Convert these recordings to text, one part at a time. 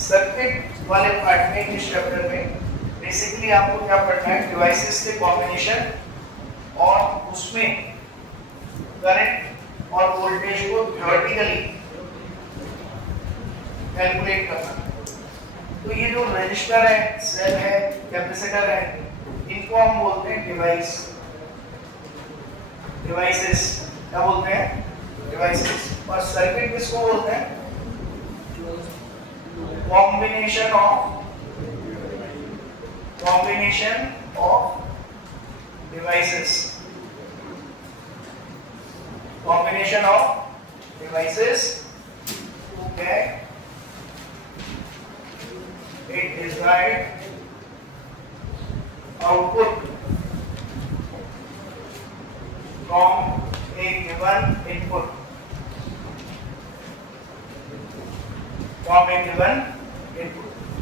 Circuit वाले part में इस चैप्टर में बेसिकली आपको क्या पढ़ना है, डिवाइसेस के कॉम्बिनेशन और उसमें करंट और वोल्टेज को थ्योरेटिकली कैलकुलेट करना। तो ये जो रजिस्टर है, सेल है, कैपेसिटर है, इनको हम बोलते हैं डिवाइसेस। क्या बोलते हैं? डिवाइसेस। और सर्किट किसको बोलते हैं? Combination of devices. Combination of devices to get a desired output from a given input.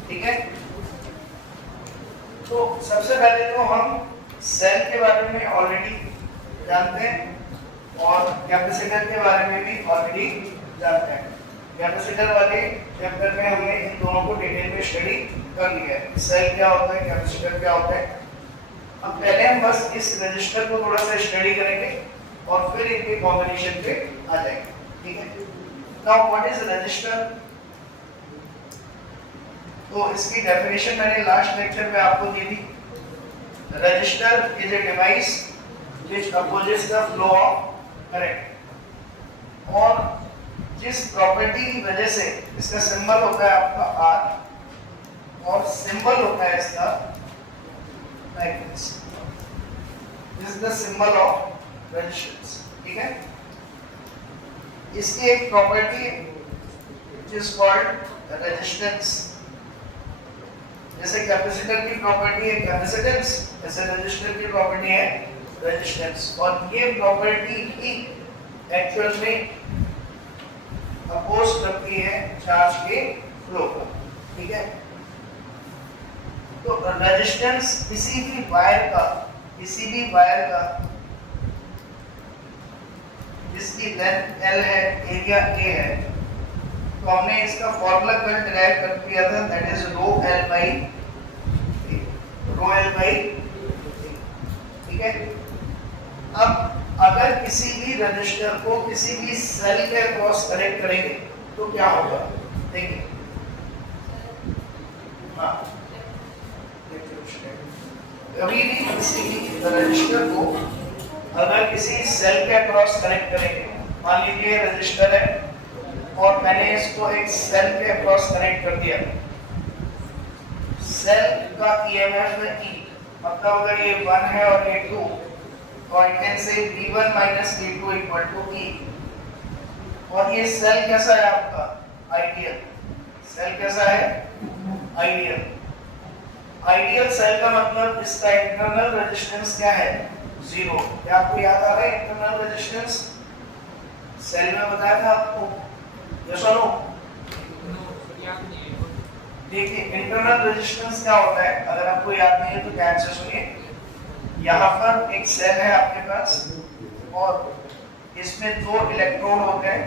ठीक है? तो सबसे पहले तो हम सेल के बारे में ऑलरेडी जानते हैं और कैपेसिटर के बारे में भी ऑलरेडी जानते हैं। कैपेसिटर वाले चैप्टर में हमने इन दोनों को डिटेल में स्टडी कर लिया है, सेल क्या होता है, कैपेसिटर क्या होता है। अब पहले हम बस इस रजिस्टर को थोड़ा सा स्टडी करेंगे और फिर इनके कॉम्बिनेशन पे आ जाएंगे। ठीक है? Now what is register? तो इसकी डेफिनेशन मैंने लास्ट लेक्चर में आपको दी थी। Register is a device which opposes the flow of current. और जिस प्रॉपर्टी की वजह से इसका सिंबल होता है आपका R और सिंबल होता है इसका like this. This is the symbol of resistance. ठीक है? इसकी एक property which is called resistance. जैसे कैपेसिटर की प्रॉपर्टी है कैपेसिटेंस, ऐसे रेजिस्टर की प्रॉपर्टी है रेजिस्टेंस। और ये प्रॉपर्टी ही एक्चुअल में अपोज करती है चार्ज के फ्लो को। ठीक है? तो रेजिस्टेंस किसी भी वायर का जिसकी लेंथ L है, एरिया A है, तो हमने इसका फॉर्मूला कल डिराइव कर दिया था, that is rho L by. ठीक है? अब अगर किसी भी रजिस्टर को किसी भी सेल के क्रॉस कनेक्ट करेंगे तो क्या होगा? देखिए, हाँ, कभी भी किसी भी रजिस्टर को अगर किसी सेल के क्रॉस कनेक्ट करेंगे, मान लीजिए रजिस्टर है और मैंने इसको एक सेल के क्रॉस कनेक्ट कर दिया। सेल का ईएमएफ है E, मतलब अगर ये 1 है और ये 2, तो I can say V1 - V2 = E। और ये सेल कैसा है आपका? आइडियल। सेल कैसा है? आइडियल। आइडियल सेल का मतलब इसका इंटरनल रेजिस्टेंस क्या है? 0। क्या आपको याद आ रहा है इंटरनल रेजिस्टेंस? सेल में बताया था आपको, यस और नो? देखिए, इंटरनल रेजिस्टेंस क्या होता है, अगर आपको याद नहीं है तो ध्यान से सुनिए। यहाँ पर एक सेल है आपके पास और इसमें 2 इलेक्ट्रोड होते हैं।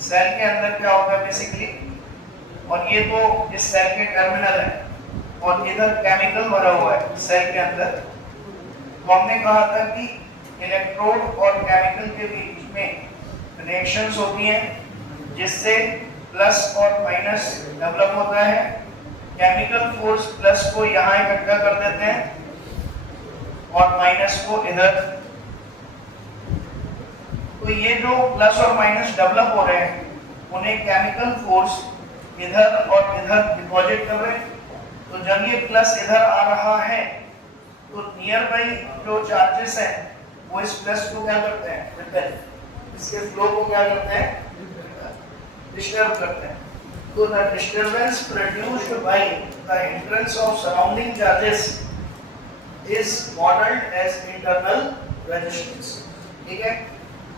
सेल के अंदर क्या होता है बेसिकली, और ये तो इस सेल के टर्मिनल है और इधर केमिकल भरा हुआ है सेल के अंदर। तो हमने कहा था कि इलेक्ट्रोड और केमिकल के बीच में रिएक्शंस होती हैं जिससे प्लस और माइनस डेवलप होता है। केमिकल फोर्स प्लस को यहाँ इकट्ठा कर देते हैं और माइनस को इधर। तो ये जो प्लस और माइनस डेवलप हो रहे हैं उन्हें केमिकल फोर्स इधर और इधर डिपॉजिट कर रहे हैं। तो जब ये प्लस इधर आ रहा है तो नियर बाई जो चार्जेस हैं वो इस प्लस को क्या करते हैं? रिपेल। इसके फ्लो को क्या करते हैं? डिस्टर्ब करते हैं। तो the disturbance produced by the entrance of surrounding charges is modelled as internal resistance. ठीक है?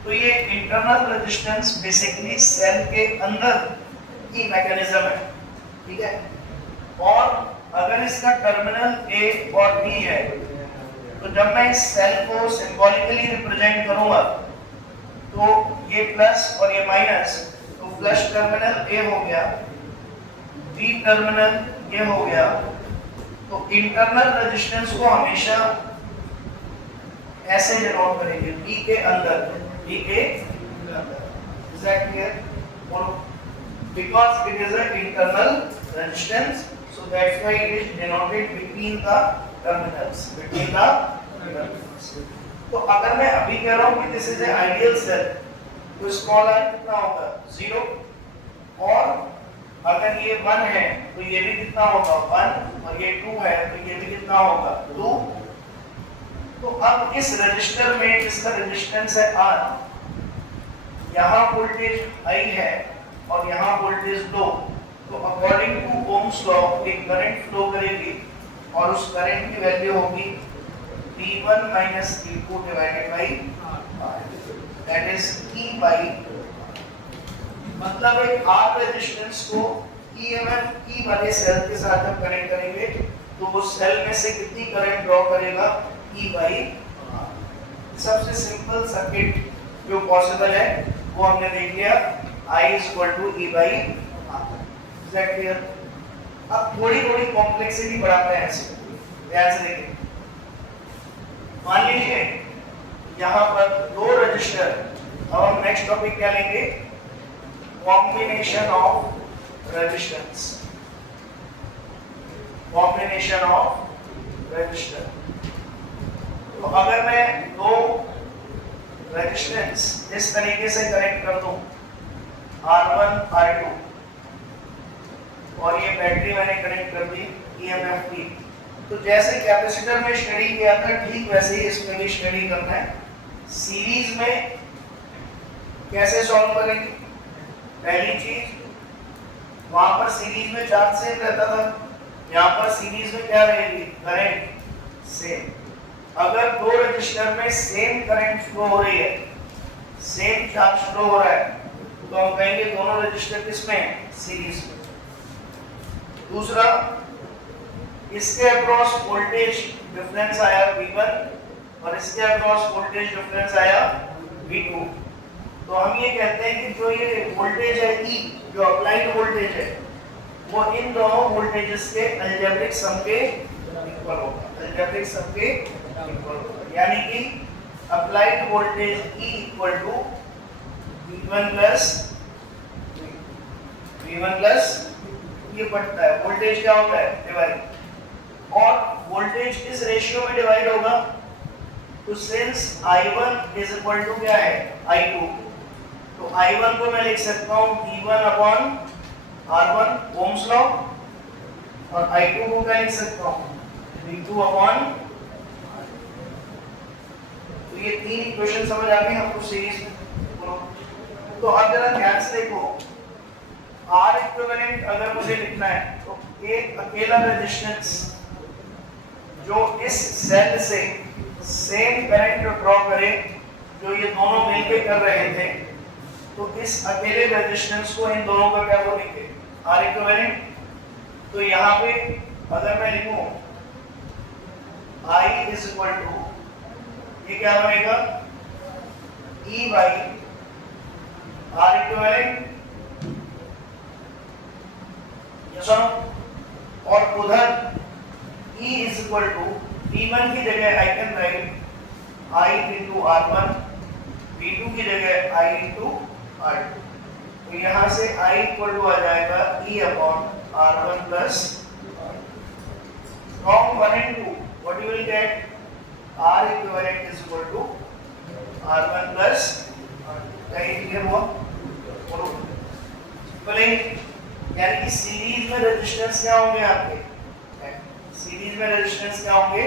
तो ये इंटरनल रेजिस्टेंस बेसिकली सेल के अंदर की मैकेनिज्म है। ठीक है? और अगर इसका टर्मिनल A और B है तो जब मैं इस सेल को सिंबॉलिकली रिप्रेजेंट करूंगा तो ये प्लस और ये माइनस, तो प्लस टर्मिनल A हो गया, V टर्मिनल ये हो गया। तो इंटरनल रेजिस्टेंस को हमेशा ऐसे डिनोट करेंगे, V के अंदर, V के अंदर। Is that clear? और because it is an internal resistance, so that's why it is denoted between the terminals, between the terminals. तो अगर मैं अभी कह रहा हूँ कि this is a ideal cell, तो स्मॉल r कितना होगा? 0। और अगर ये 1 है तो ये भी कितना होगा? 1। और ये 2 है तो ये भी कितना होगा? 2। तो अब इस रजिस्टर में जिसका रेजिस्टेंस है R, यहाँ वोल्टेज I है और यहाँ वोल्टेज 2, तो अकॉर्डिंग टू ओम्स लॉ एक करंट फ्लो करेगी और उस करंट की वैल्यू होगी V1 minus V2 divided by R, that is E by, मतलब एक R रेजिस्टेंस को EMF E वाले सेल के साथ जब कनेक्ट करेंगे तो उस सेल में से कितनी करंट ड्रॉ करेगा? E by R। सबसे सिंपल सर्किट जो पॉसिबल है वो हमने देख लिया, I is equal to E by R। Is that clear? अब थोड़ी थोड़ी कॉम्प्लेक्सिटी बढ़ाते हैं इसको, ध्यान से देखिए। मान लीजिए यहाँ पर 2 रजिस्टर, अब हम नेक्स्ट टॉपिक क्या लेंगे? Combination of resistance, combination of resistor. तो अगर मैं 2 रेजिस्टेंस इस तरीके से कनेक्ट कर दूं, R1 R2, और ये बैटरी मैंने कनेक्ट कर दी EMF की, तो जैसे कैपेसिटर में स्टडी किया था ठीक वैसे ही इसमें भी स्टडी करना है। सीरीज में कैसे सॉल्व करेंगे? पहली चीज, वहां पर सीरीज में चार्ज सेम रहता था, यहाँ पर सीरीज में क्या रहेगी? Current same. अगर 2 रजिस्टर में सेम करंट फ्लो हो रही है, सेम चार्ज फ्लो हो रहा है, तो हम कहेंगे दोनों रजिस्टर किसमें? सीरीज में। दूसरा, इसके अक्रॉस वोल्टेज डिफरेंस आया V1 और इसके अक्रॉस वोल्टेज डिफरेंस आया V2, तो हम ये कहते हैं कि जो ये वोल्टेज है E, जो अप्लाइड वोल्टेज है, वो इन दोनों वोल्टेजेस के अलजेब्रिक सम के इक्वल होगा, अलजेब्रिक सम के इक्वल होगा। यानी कि applied voltage E equal to V1 plus ये बढ़ता है, वोल्टेज क्या होता है? डिवाइड, और वोल्टेज किस रेशियो में डिवाइड होगा? तो since I1 is equal to क्या है? I2, तो I1 को मैं लिख सकता हूँ V1 upon R1 Ohm's law, और I2 को क्या लिख सकता हूँ? V2 upon. तो ये 3 इक्वेशन समझ आ गई आपको सीरीज में। तो अब जरा ध्यान से देखो, R इक्विवेलेंट अगर मुझे लिखना है तो एक अकेला रेजिस्टेंस जो इस सेल से सेम करंट ड्रॉ करे जो ये दोनों मिलकर कर रहे थे, तो इस अकेले रेजिस्टेंस को इन दोनों का क्या बोलेंगे? R equivalent. तो यहाँ पे अगर मैं लिखूं I इज इक्वल टू, ये क्या बनेगा? E बाई R इक्विवेलेंट, और उधर E is equal to V1 की जगह I can write I into R1, V2 की जगह I into R2। तो यहाँ से I equal to आ जाएगा E upon R1 plus from 1 and 2, what you will get? R equivalent is equal to R1 plus R2। Clear हुआ? बोले यानी कि सीरीज में रेजिस्टेंस क्या होंगे आपके? सीरीज में रेजिस्टेंस क्या होंगे?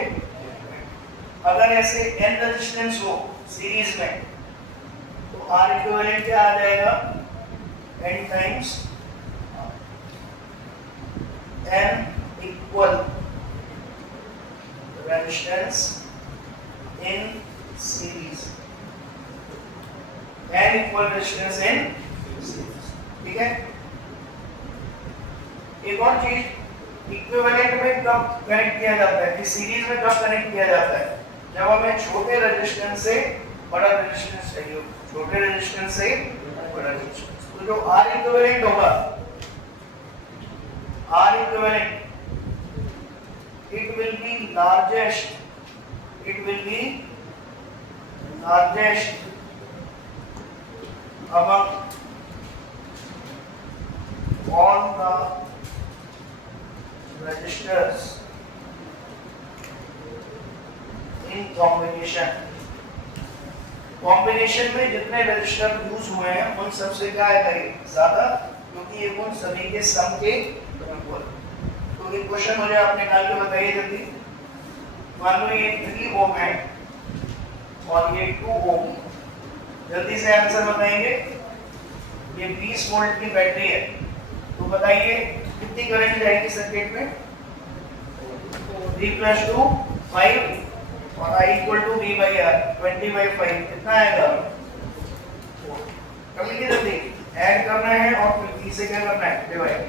अगर ऐसे n रेजिस्टेंस हो सीरीज में तो R इक्विवेलेंट क्या आ जाएगा? n times n equal resistance in series, n equal resistance in series. ठीक है। एक और चीज, इक्विवेलेंट में कब कनेक्ट किया जाता है कि सीरीज में कब कनेक्ट किया जाता है? जब हमें छोटे रेजिस्टेंस से बड़ा रेजिस्टेंस चाहिए, छोटे रेजिस्टेंस से बड़ा रेजिस्टेंस। तो जो R इक्विवेलेंट होगा, R equivalent, it will be largest, it will be largest among all the registers in combination. Combination में जितने रजिस्टर यूज हुए हैं उन सबसे क्या है ज्यादा, क्योंकि ये उन सभी के सम के इक्वल। तो ये क्वेश्चन मुझे आप निकाल के बताइए जल्दी। मान लो ये 3 ओम है और ये 2 ओम, जल्दी से आंसर बताएंगे। ये 20 वोल्ट की बैटरी है, तो बताइए कितनी करंट जाएगी सर्किट में? 3 + 2 5 और I = V/R 20/5 कितना आएगा? कर लीजिए जल्दी, ऐड करना है और फिर V से क्या करना है? डिवाइड।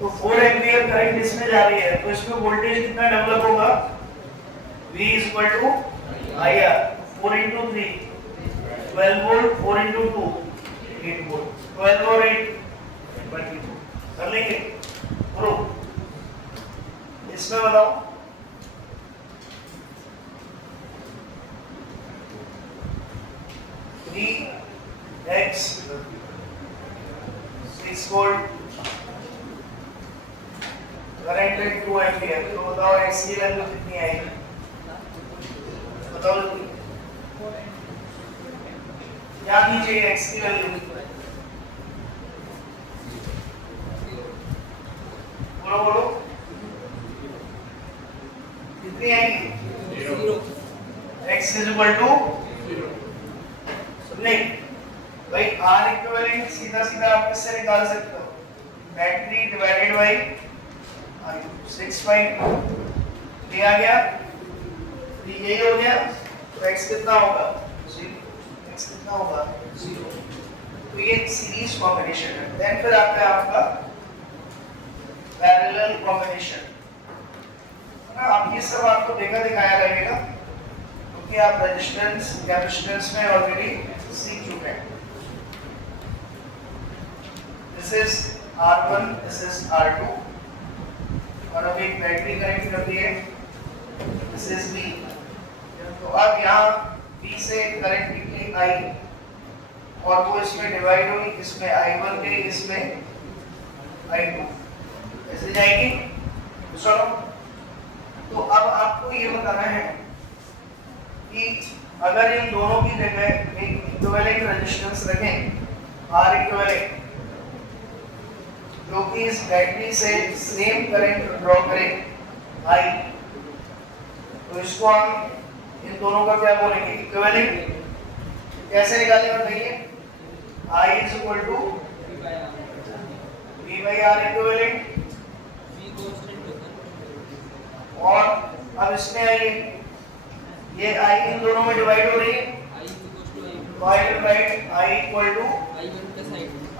तो 4 एम्पीयर करंट इसमें जा रही है, तो इसमें वोल्टेज कितना डेवलप होगा? V = IR 4 × 3 12 वोल्ट, 4 × 2 8 वोल्ट, 12 और 8 22। कर लेंगे प्रूफ। इसमें बताओ 3x 6 वोल्ट करंट है 2 एम्पीयर, तो बताओ x की वैल्यू कितनी आएगी? बताओ क्या नीचे x की वैल्यू? बोलो बोलो कितनी आएगी? 0। x = 0। नहीं भाई, R इक्विवेलेंट सीधा सीधा आप इससे निकाल सकते हो, बैटरी डिवाइडेड बाय 6/5 दिया गया, यही हो गया। तो x कितना होगा? 0। x कितना होगा? 0। तो ये सीरीज कॉम्बिनेशन है। देन फिर आता है आपका पैरेलल कॉम्बिनेशन। ना आप ये सब आपको देखा दिखाया रहेगा, क्योंकि आप रेजिस्टेंस कैपेसिटेंस में ऑलरेडी सीख चुके हैं। This is R1, this is R2 और अब एक बैटरी कनेक्ट कर दी है, दिस इज V। तो अब यहाँ V से करंट निकली I और वो इसमें डिवाइड हुई, इसमें I1 गई, इसमें I2, ऐसे जाएगी। चलो, तो अब आपको ये बताना है कि अगर इन दोनों की जगह एक इक्विवेलेंट रेजिस्टेंस रखें, R इक्विवेलेंट, जो कि इस बैटरी से सेम करंट ड्रॉ करे I, तो इसको हम इन दोनों का क्या बोलेंगे? इक्विवेलेंट। कैसे निकालेंगे बताइए? I = V/R equivalent. और अब इसमें आइए, ये I इन दोनों में डिवाइड हो रही है, I =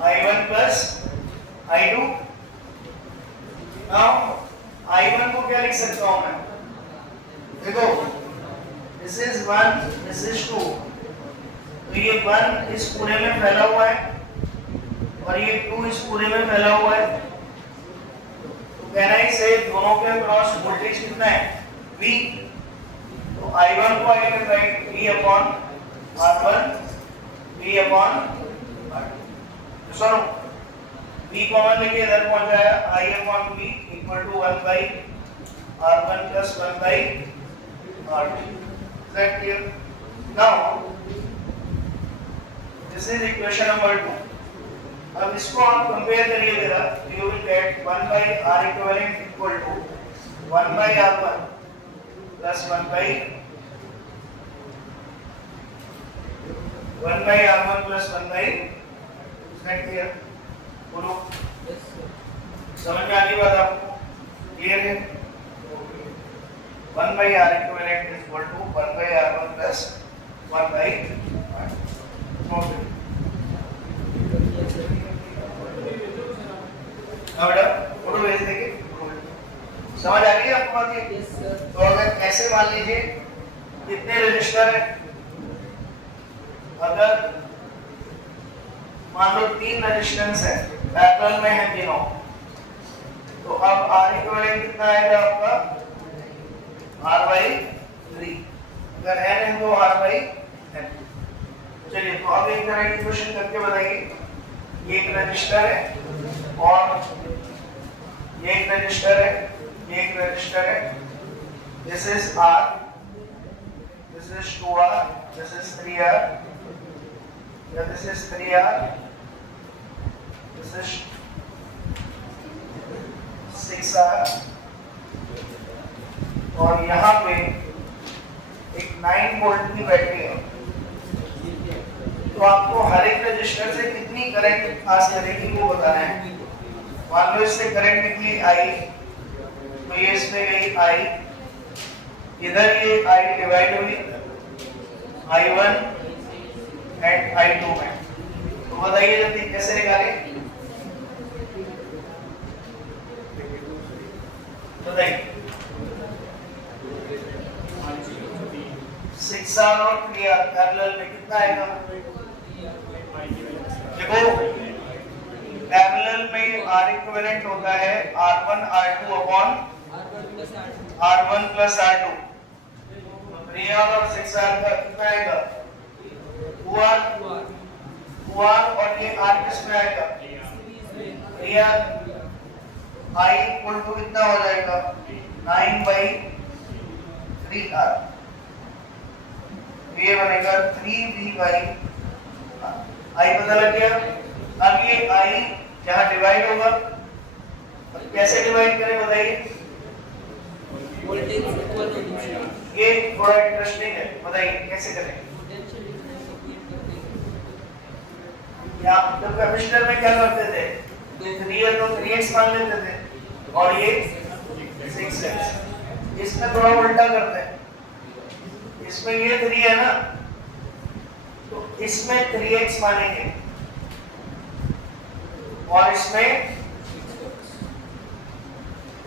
I1 + I2। Now I1 को क्या लिख सकता हूं मैं? देखो, दिस इज 1, दिस इज 2, तो ये 1 इस पूरे में फैला हुआ है और ये 2 इस पूरे में फैला हुआ है। तो कहना ही से दोनों के क्रॉस वोल्टेज कितना है? V। तो I1 को I can write V/R1 V/R2। सुनो, V कॉमन लेके इधर पहुंच जाएगा, I/V = 1/R1 + 1/R2। Is that clear? Now this is equation number 2। अब इसको आप कंपेयर करिए जरा, you will get 1/R equivalent = 1/R1 + 1/R1 + 1/। Is that clear? बोलो, समझ में आ गई बात आपको? क्लियर है? 1/R equivalent = 1/R1 + 1/R2। अब बेटा फोटो भेज देंगे, समझ आ गई आपको बात? Yes sir. तो अगर ऐसे मान लीजिए कितने रजिस्टर है, अगर मान लो 3 रेजिस्टेंस है, पैरेलल में है तीनों, तो अब R इक्विवेलेंट कितना आएगा आपका R/3, अगर n है तो R/n। चलिए तो अब एक तरह की क्वेश्चन करके बताइए। ये एक रजिस्टर है और ये एक रजिस्टर है, ये एक रजिस्टर है। This is R, this is 2R, this is 3R, या this is 3R, this is 6R, और यहाँ पे एक 9 वोल्ट की बैटरी है। तो आपको हर एक रजिस्टर से कितनी करंट पास करेगी वो बताना है। मान लो इससे करंट निकली I, तो ये इसमें गई I, इधर ये I डिवाइड हुई I1 एंड I2 में। तो बताइए जल्दी कैसे निकालें, बताइए। 6R और 3R पैरेलल में कितना आएगा? देखो पैरेलल में R इक्विवेलेंट होता है R1 R2 upon R1 plus R2। तो 3R और 6R का कितना आएगा? 2R और ये R किस में आएगा? 3R। I इक्वल टू कितना हो जाएगा? 9/3R। ये बनेगा 3V/R। I पता लग गया। अब ये I यहाँ डिवाइड होगा, अब कैसे डिवाइड करें बताइए? ये थोड़ा इंटरेस्टिंग है, बताइए कैसे करें? यहाँ जब कैपेसिटर में क्या करते थे, 3 है तो 3x मान लेते थे और ये 6x। इसमें थोड़ा उल्टा करते हैं, इसमें ये 3 है ना, तो इसमें 3x मानेंगे और इसमें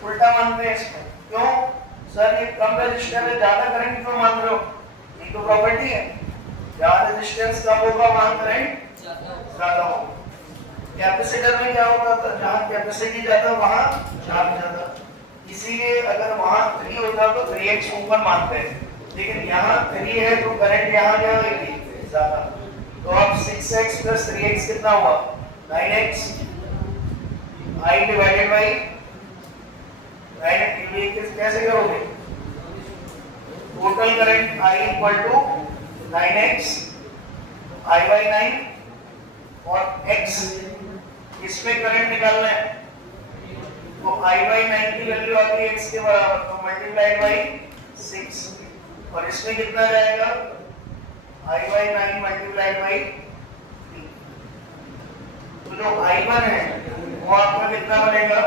उल्टा मानते हैं। इसमें क्यों सर? ये कम रेजिस्टेंस है, ज्यादा करंट क्यों मान रहे हो? ये तो प्रॉपर्टी है, जहां रेजिस्टेंस कम होगा वहां करंट ज्यादा होगा। कैपेसिटर में क्या होता था, जहां कैपेसिटी ज्यादा वहां चार्ज ज्यादा, इसीलिए अगर वहां 3 होता तो 3x ऊपर मानते हैं, लेकिन यहाँ 3 है तो करंट यहाँ क्या होगी? ज्यादा। तो अब 6x प्लस 3x कितना हुआ? 9x। I divided by 9x कैसे करोगे? Total current I equal to 9x I/9 और x, इसमें करंट निकालना है तो I/9 की वैल्यू आती है x के बराबर, तो मल्टीप्लाइड बाई 6, और इसमें कितना जाएगा? I/9 multiplied by 3। तो जो I1 है वो आपका कितना बनेगा?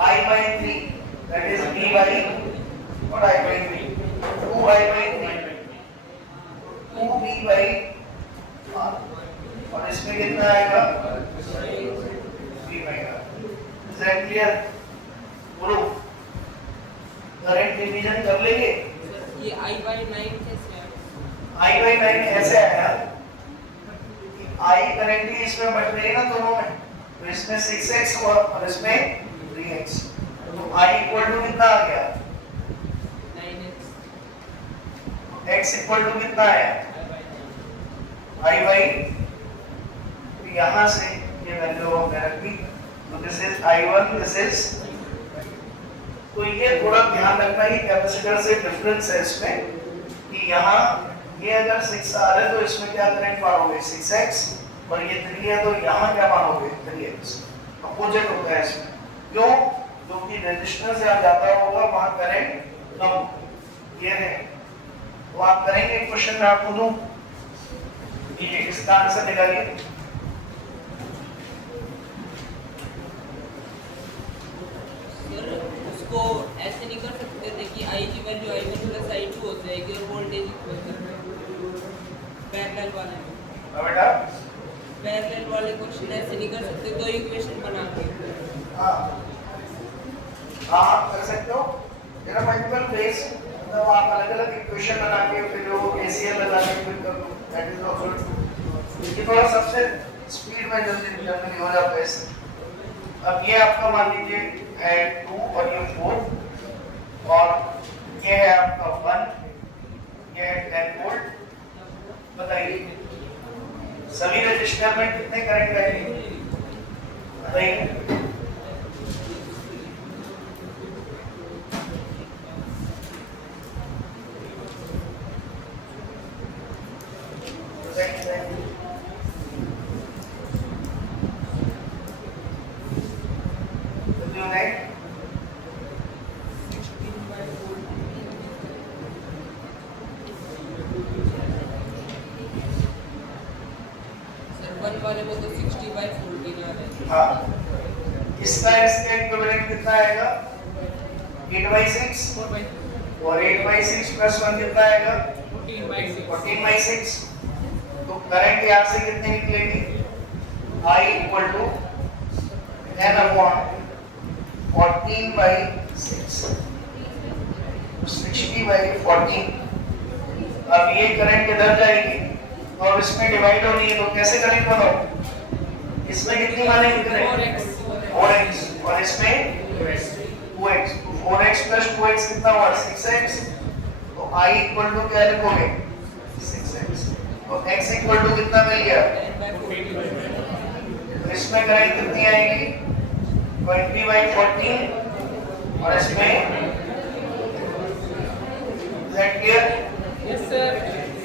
I/3, दैट इज V/, और I/3 2I/3 2V/R, और इसमें कितना आएगा? V/R। Is that clear? बोलो, करंट डिवीजन कर लेंगे। ये I/9 कैसे है? I/9 ऐसे आया कि I करंट ही इसमें बढ़ रही है ना दोनों में, तो इसमें 6x हुआ और इसमें 3x, तो I इक्वल टू कितना आ गया? 9x। x इक्वल टू कितना आया? I/, तो यहाँ से ये वैल्यू हमने रखी, तो this is I1, this is, तो ये थोड़ा ध्यान रखना ही कैपेसिटर से डिफरेंस है इसमें कि यहाँ ये अगर 6R है तो इसमें क्या करंट मारोगे? 6x, और ये 3 है तो यहाँ क्या मारोगे? 3x। अपोजिट होता है इसमें, क्यों? क्योंकि रेजिस्टेंस यहाँ ज्यादा होगा वहां करंट कम। ये है तो आप करेंगे क्वेश्चन में आपको दूं, ये इसका आंसर निकालिए। उसको ऐसे नहीं कर सकते थे कि I की वैल्यू I1 प्लस I2 हो जाएगी और वोल्टेज इक्वल पैरेलल वाले में। बेटा पैरेलल वाले क्वेश्चन ऐसे नहीं कर सकते, दो इक्वेशन बना के। हाँ हाँ कर सकते हो, मेरा मल्टीपल बेस, मतलब आप अलग-अलग इक्वेशन बना के फिर वो KCL लगा के फिर कर लो, दैट इज ऑल्सो। ये थोड़ा सबसे स्पीड में जल्दी हो जाता है इससे। अब ये आपका मान लीजिए है 2 और ये 4 और ये है आपका 1, ये है 10 वोल्ट। बताइए सभी रजिस्टर में कितने करंट आएंगे बताइए। वाले में तो 60/14 आ रहा है। हाँ इसका इक्विवेलेंट कितना आएगा 8/6 और 8/6 प्लस 1 कितना आएगा 14/6। तो करंट यहाँ से कितनी निकलेगी I इक्वल टू 10/14/6 60/14। अब ये करंट इधर जाएगी और इसमें डिवाइड होनी है तो कैसे करेंगे बताओ। इसमें कितनी माने कितने 4x और इसमें 2x। तो 4x प्लस 2x कितना हुआ 6x। तो I इक्वल टू क्या लिखोगे 6x। तो x इक्वल टू कितना मिल गया। तो इसमें करंट कितनी आएगी 20/14 और इसमें Z क्लियर। Yes sir.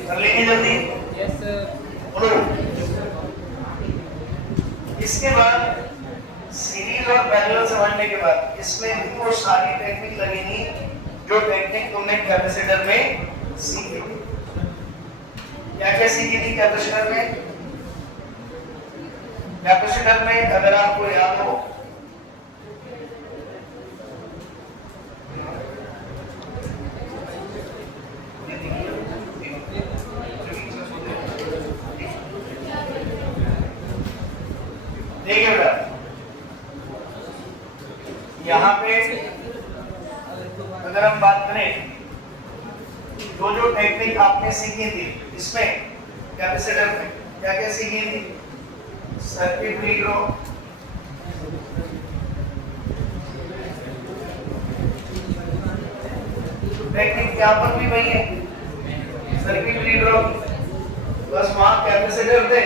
कर लेंगे जल्दी। Yes sir. इसके बाद सीरीज और पैरेलल समझने के बाद इसमें भी वो सारी टेक्निक लगेगी जो टेक्निक तुमने कैपेसिटर में सीखी। क्या क्या सीखी थी कैपेसिटर में। कैपेसिटर में अगर आपको याद हो देखिए बेटा यहाँ पे अगर हम बात करें जो टेक्निक आपने सीखी थी इसमें कैपेसिटर में क्या क्या सीखी थी। सर्किट ड्रॉ, टेक्निक यहाँ पर भी वही है सर्किट ड्रॉ। बस वहां कैपेसिटर थे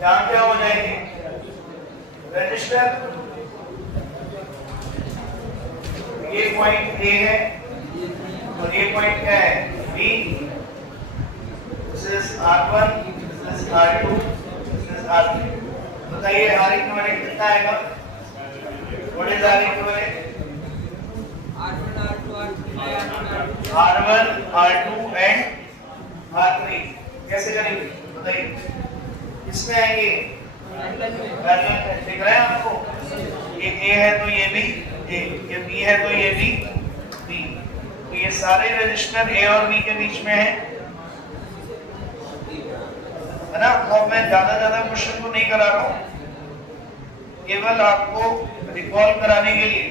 यहाँ क्या हो जाएंगे रजिस्टर। ये पॉइंट ए है और ये पॉइंट क्या है b. This is R1, this is R2, this is R3। बताइए R इक्विवेलेंट कितना आएगा। What is R equivalent. R1, R2 and R3। कैसे करेंगे बताइए। इसमें आएंगे पैरेलल दिख रहा है आपको। ये A है तो ये भी A, ये B है तो ये भी B। तो ये सारे रजिस्टर A और B के बीच में है ना। तो मैं ज्यादा क्वेश्चन को नहीं करा रहा हूँ केवल आपको रिकॉल कराने के लिए।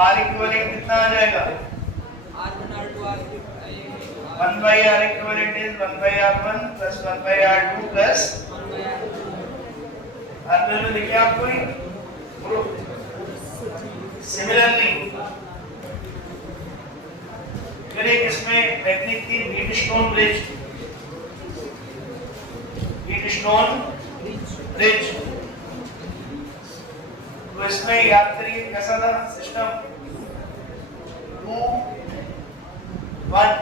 R इक्विवेलेंट कितना आ जाएगा 1/R equivalent is 1/R1 plus 1/R2 plus R में देखिए आपको ही। सिमिलरली फिर एक इसमें टेक्निक थी व्हीटस्टोन ब्रिज। व्हीटस्टोन ब्रिज तो इसमें याद करिए कैसा था सिस्टम 2 1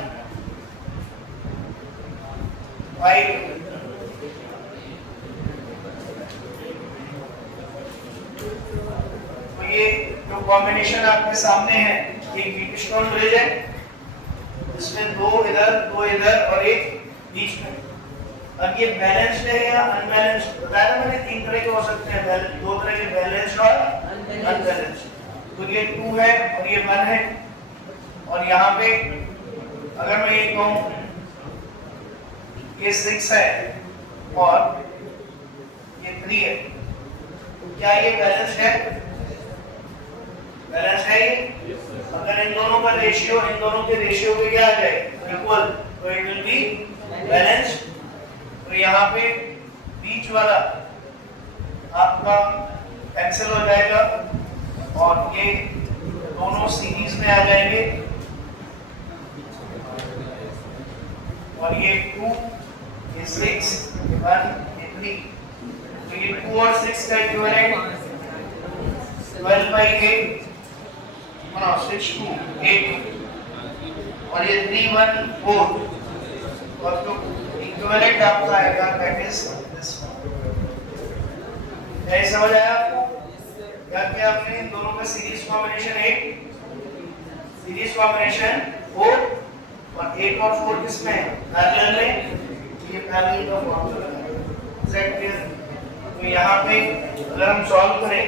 5। तो ये जो कॉम्बिनेशन आपके सामने है ये व्हीटस्टोन ब्रिज है। इसमें दो इधर और एक बीच में। अब ये बैलेंस्ड है या अनबैलेंस्ड बताया ना मैंने। 3 तरह के हो सकते हैं 2 तरह के बैलेंस्ड और अनबैलेंस्ड। तो ये 2 है और ये 1 है और यहाँ पे अगर मैं ये कहूँ ये 6 है और ये 3 है तो क्या ये बैलेंस है। बैलेंस है ये। अगर इन दोनों का रेशियो इन दोनों के रेशियो पे क्या आ जाए इक्वल तो इट विल बी बैलेंस्ड। तो यहाँ पे बीच वाला आपका कैंसिल हो जाएगा और ये दोनों सीरीज में आ जाएंगे और ये 2 ये 6 ये 1 ये 3 तो ये 2 और 6 का इक्विवेलेंट 12/8 हाँ 6 2 8 और ये 3 1 4 और तो इक्विवेलेंट आपका आएगा दैट इज दिस क्या समझ आया आपको? क्या किया आपने इन दोनों का सीरीज कॉम्बिनेशन 8 सीरीज कॉम्बिनेशन 4 और 8 और 4 किसमें है पैरेलल में ये पैरेलल का फॉर्मूला है सेट क्लियर तो यहाँ पे अगर हम सॉल्व करें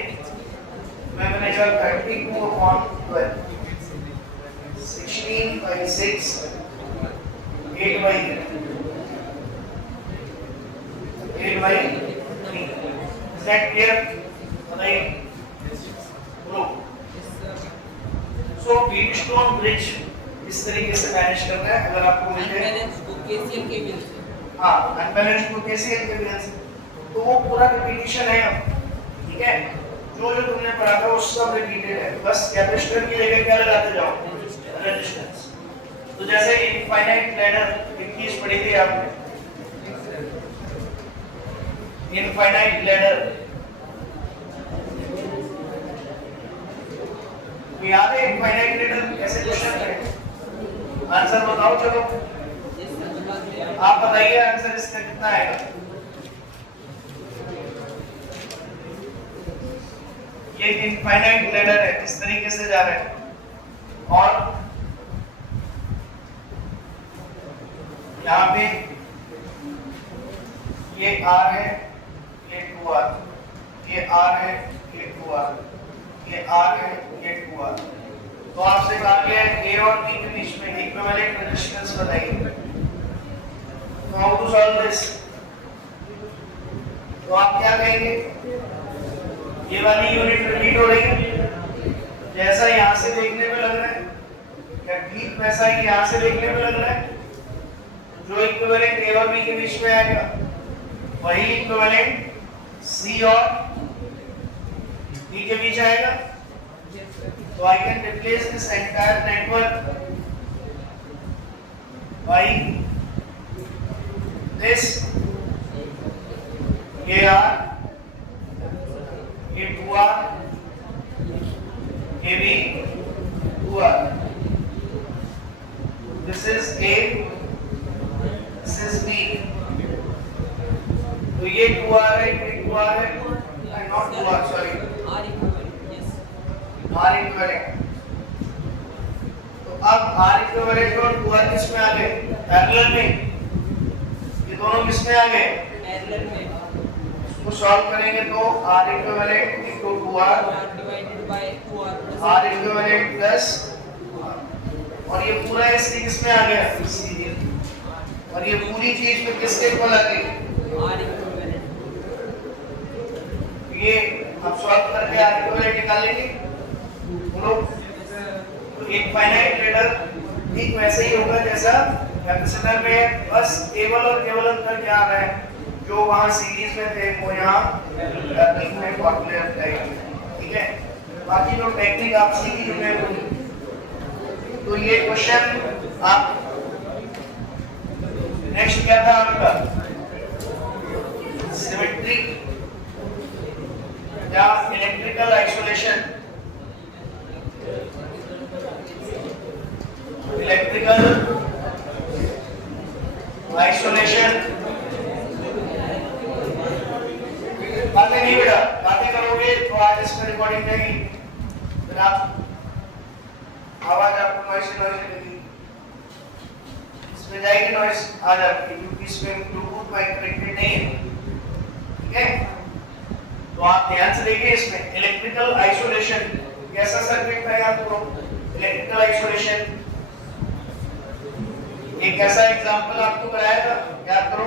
मैं मैंने चल 32/12 16/6 8/3 is that clear बताइए बोलो सो व्हीटस्टोन ब्रिज इस तरीके से मैनेज करना है अगर आपको मिल जाए अनबैलेंस को केसीएल के बिल से हाँ अनबैलेंस को केसीएल के बिल से तो वो पूरा रिपीटिशन है अब ठीक है जो जो तुमने पढ़ा था वो सब रिपीटेड है बस कैपेसिटर की जगह क्या लगाते जाओ रेजिस्टेंस तो जैसे इनफाइनाइट लैडर 21 पढ़ी थी आपने इनफाइनाइट लैडर याद है इनफाइनाइट लैडर कैसे क्वेश्चन करें आंसर बताओ चलो आप बताइए आंसर इसका कितना आएगा ये इनफाइनाइट लैडर है इस तरीके से जा रहे हैं और यहाँ पे ये R है ये 2R ये R है ये 2R ये R है ये 2R तो आपसे कहा गया है A और B के बीच में इक्विवेलेंट रेजिस्टेंस बताइए तो हाउ टू सॉल्व दिस तो आप क्या कहेंगे ये वाली यूनिट रिपीट हो रही है जैसा यहाँ से देखने में लग रहा है क्या ठीक वैसा ही यहाँ से देखने में लग रहा है जो इक्विवेलेंट A और B के बीच में आएगा वही इक्विवेलेंट C और D के बीच आएगा तो I can replace this entire network by this ये R ये 2R ये भी 2R this is A this is B तो ये 2R है ये 2R है not 2R sorry R equivalent yes R equivalent तो अब R equivalent और 2R किस में आ गए पैरेलल में ये दोनों किस में आ गए पैरेलल में इसको सॉल्व करेंगे तो R equivalent into 2R divided by 2R R equivalent plus और ये पूरा इसके किस में आ गया सीरियल और ये पूरी चीज में किसके इक्वल आ गई R equivalent ये हम सॉल्व करके R equivalent निकाल लेंगे बोलो तो इनफाइनाइट लैडर ठीक वैसे ही होगा जैसा कैपेसिटर में बस केवल और केवल अंतर क्या आ रहा है जो वहां सीरीज में थे वो यहाँ पैरेलल में फॉर्मूले रहेंगे ठीक है बाकी जो टेक्निक आप सीखी चुके हो तो ये क्वेश्चन आप नेक्स्ट क्या था आपका सिमेट्री या इलेक्ट्रिकल आइसोलेशन इलेक्ट्रिकल आइसोलेशन बातें नहीं बेटा बातें करोगे तो आज इसमें रिकॉर्डिंग रहेगी फिर आप आवाज आपको नॉइस लगेगी इसमें जाएगी नॉइस आज आपकी क्योंकि इसमें ब्लूटूथ माइक कनेक्टेड नहीं है ठीक है तो आप ध्यान से देखिए इसमें इलेक्ट्रिकल आइसोलेशन कैसा सर्किट था याद करो इलेक्ट्रिकल आइसोलेशन एक ऐसा एग्जांपल आपको कराया था याद करो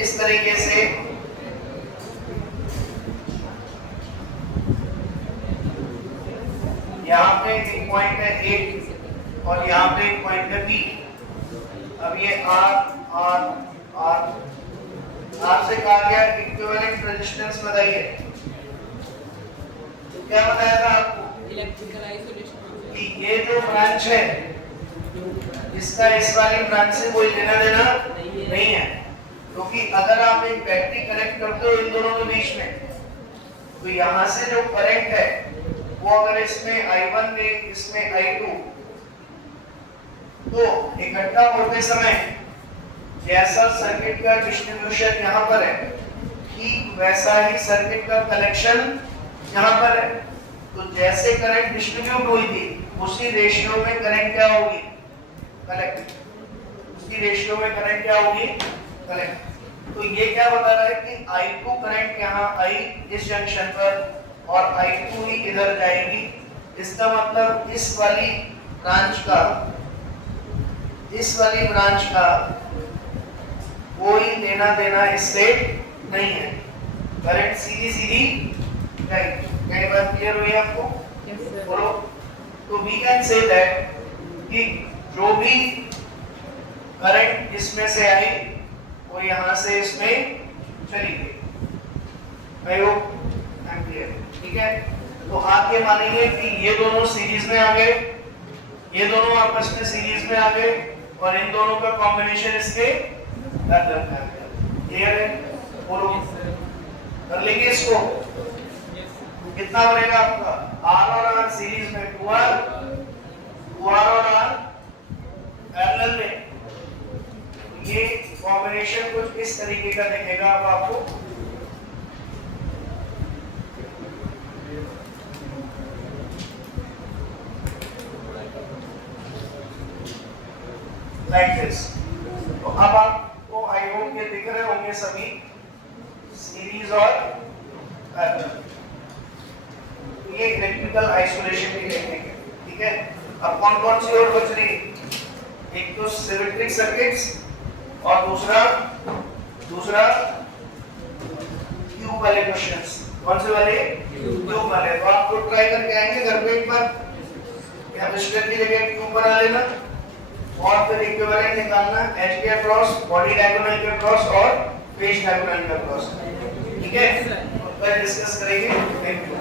इस तरीके से यहाँ पे पॉइंट है A और यहाँ पे एक पॉइंट है B। अब ये R से कहा गया इक्विवेलेंट रेजिस्टेंस बताइए। तो क्या बताया था आपको इलेक्ट्रिकल आइसोलेशन कि ये जो ब्रांच है इसका इस वाली ब्रांच से कोई लेना देना नहीं है, क्योंकि अगर आप एक बैटरी कनेक्ट करते हो इन दोनों के बीच में तो यहाँ से जो करंट है वो अगर इसमें I1 ले इसमें I2 तो इकट्ठा होते समय जैसा सर्किट का डिस्ट्रीब्यूशन यहाँ पर है ठीक वैसा ही सर्किट का कलेक्शन यहाँ पर है। तो जैसे करंट डिस्ट्रीब्यूट हुई थी उसी रेशियो में करंट क्या होगी कलेक्ट, उसी रेशियो में करंट क्या होगी कलेक्ट। तो ये क्या बता रहा है कि I2 करंट यहाँ आई इस जंक्शन पर और I2 ही इधर जाएगी। इसका मतलब इस वाली ब्रांच का कोई लेना देना इससे नहीं है, करंट सीधी जाएगी। क्या ये बात क्लियर हुई आपको? Yes sir. बोलो। तो वी कैन से दैट कि जो भी करंट इसमें से आई वो यहाँ से इसमें चली गई। I hope I am clear, ठीक है। तो आप ये मानेंगे कि ये दोनों सीरीज में आ गए, ये दोनों आपस में सीरीज में आ गए और इन दोनों का कॉम्बिनेशन इसके पैरेलल में आ गया। क्लियर है? बोलो। कर लेंगे इसको। कितना बनेगा आपका R और R सीरीज में 2R और R पैरेलल में। ये कॉम्बिनेशन कुछ इस तरीके का दिखेगा अब आपको। Like this. तो अब आपको आई होप ये दिख रहे होंगे सभी सीरीज और पैरेलल। ये इलेक्ट्रिकल आइसोलेशन की टेक्निक है, ठीक है। अब कौन सी और बच रही, एक तो सिमेट्रिक सर्किट्स और दूसरा क्यूब वाले क्वेश्चंस। कौन से वाले? क्यूब वाले। तो आप लोग ट्राई करके आएंगे घर पे एक बार, केमिस्ट्री की जगह क्यूब बना लेना और फिर इक्विवेलेंट निकालना, एच के अक्रॉस, बॉडी डायगोनल के अक्रॉस और फेस डायगोनल के अक्रॉस, ठीक है। तो कल डिस्कस करेंगे। Thank you.